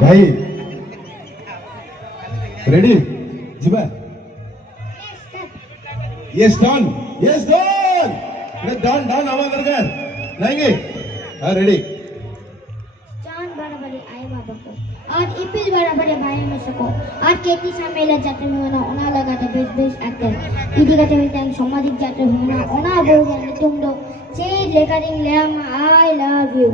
ଭାଇ ରେଡି ଯିବା yes done done done हवा दरकार नहीं हाँ रेडी चांद बड़ा बड़े आए बाबा को और इपिल बड़ा बड़े भाई में सको और केटी सामेला जाते हुए ना ओना लगाते बेस बेस एक्टर इदी का तेरे टाइम सामाजिक जाते हुए ना ओना बोल जाने तुम दो से रिकॉर्डिंग ले आई लव यू